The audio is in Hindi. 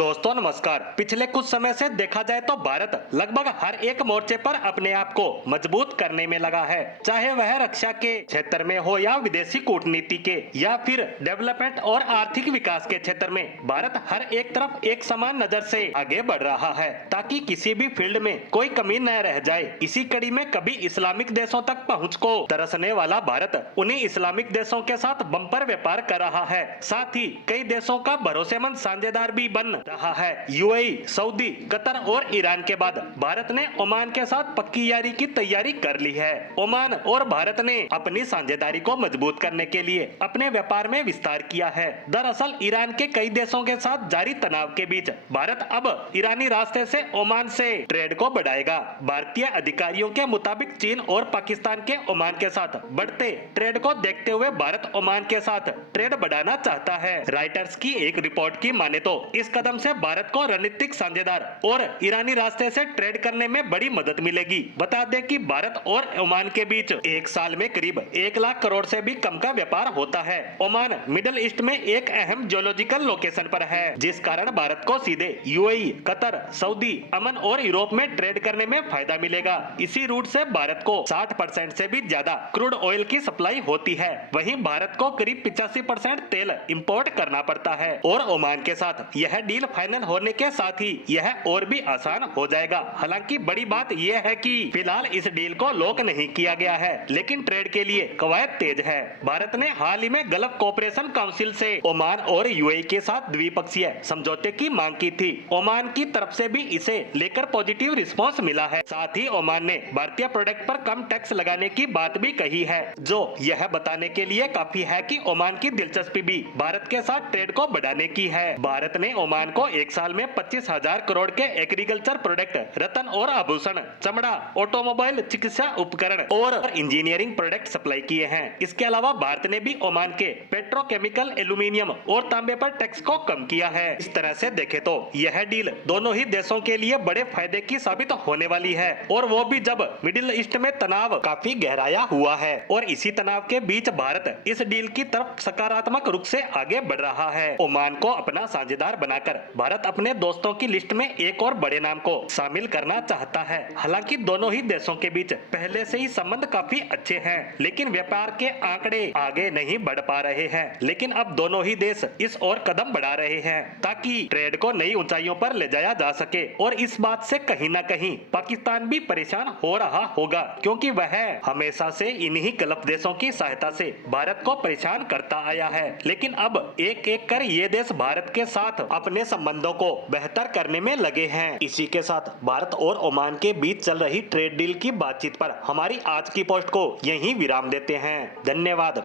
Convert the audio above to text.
दोस्तों नमस्कार। पिछले कुछ समय से देखा जाए तो भारत लगभग हर एक मोर्चे पर अपने आप को मजबूत करने में लगा है, चाहे वह रक्षा के क्षेत्र में हो या विदेशी कूटनीति के या फिर डेवलपमेंट और आर्थिक विकास के क्षेत्र में। भारत हर एक तरफ एक समान नजर से आगे बढ़ रहा है ताकि किसी भी फील्ड में कोई कमी न रह जाए। इसी कड़ी में कभी इस्लामिक देशों तक पहुँच को तरसने वाला भारत उन्हीं इस्लामिक देशों के साथ बम्पर व्यापार कर रहा है, साथ ही कई देशों का भरोसेमंद साझेदार भी बन रहा है। यूएई, सऊदी, कतर और ईरान के बाद भारत ने ओमान के साथ पक्की यारी की तैयारी कर ली है। ओमान और भारत ने अपनी साझेदारी को मजबूत करने के लिए अपने व्यापार में विस्तार किया है। दरअसल ईरान के कई देशों के साथ जारी तनाव के बीच भारत अब ईरानी रास्ते से ओमान से ट्रेड को बढ़ाएगा। भारतीय अधिकारियों के मुताबिक चीन और पाकिस्तान के ओमान के साथ बढ़ते ट्रेड को देखते हुए भारत ओमान के साथ ट्रेड बढ़ाना चाहता है। राइटर्स की एक रिपोर्ट की माने तो इस कदम से भारत को रणनीतिक साझेदार और ईरानी रास्ते से ट्रेड करने में बड़ी मदद मिलेगी। बता दें कि भारत और ओमान के बीच एक साल में करीब 1 लाख करोड़ से भी कम का व्यापार होता है। ओमान मिडिल ईस्ट में एक अहम जियोलॉजिकल लोकेशन पर है, जिस कारण भारत को सीधे यूएई, कतर, सऊदी, अमन और यूरोप में ट्रेड करने में फायदा मिलेगा। इसी रूट से भारत को 60% से भी ज्यादा क्रूड ऑयल की सप्लाई होती है। वहीं भारत को करीब 85% तेल इंपोर्ट करना पड़ता है और ओमान के साथ यह डील फाइनल होने के साथ ही यह और भी आसान हो जाएगा। हालांकि बड़ी बात यह है कि फिलहाल इस डील को लॉक नहीं किया गया है, लेकिन ट्रेड के लिए कवायद तेज है। भारत ने हाल ही में गल्फ कोऑपरेशन काउंसिल से ओमान और यूएई के साथ द्विपक्षीय समझौते की मांग की थी। ओमान की तरफ से भी इसे लेकर पॉजिटिव रिस्पॉन्स मिला है। साथ ही ओमान ने भारतीय प्रोडक्ट पर कम टैक्स लगाने की बात भी कही है, जो यह बताने के लिए काफी है कि ओमान की दिलचस्पी भी भारत के साथ ट्रेड को बढ़ाने की है। भारत ने ओमान को एक साल में 25,000 करोड़ के एग्रीकल्चर प्रोडक्ट, रत्न और आभूषण, चमड़ा, ऑटोमोबाइल, चिकित्सा उपकरण और इंजीनियरिंग प्रोडक्ट सप्लाई किए हैं। इसके अलावा भारत ने भी ओमान के पेट्रोकेमिकल, एल्यूमिनियम और तांबे पर टैक्स को कम किया है। इस तरह से देखें तो यह डील दोनों ही देशों के लिए बड़े फायदे की साबित होने वाली है, और वो भी जब मिडिल ईस्ट में तनाव काफी गहराया हुआ है। और इसी तनाव के बीच भारत इस डील की तरफ सकारात्मक रुख से आगे बढ़ रहा है। ओमान को अपना साझेदार बनाकर भारत अपने दोस्तों की लिस्ट में एक और बड़े नाम को शामिल करना चाहता है। हालांकि दोनों ही देशों के बीच पहले से ही संबंध काफी अच्छे हैं, लेकिन व्यापार के आंकड़े आगे नहीं बढ़ पा रहे हैं। लेकिन अब दोनों ही देश इस ओर कदम बढ़ा रहे हैं ताकि ट्रेड को नई ऊंचाइयों पर ले जाया जा सके। और इस बात से कहीं न कहीं पाकिस्तान भी परेशान हो रहा होगा, क्योंकि वह हमेशा से इन्हीं गल्फ देशों की सहायता से भारत को परेशान करता आया है। लेकिन अब एक एक कर ये देश भारत के साथ अपने संबंधों को बेहतर करने में लगे हैं। इसी के साथ भारत और ओमान के बीच चल रही ट्रेड डील की बातचीत पर हमारी आज की पोस्ट को यहीं विराम देते हैं। धन्यवाद।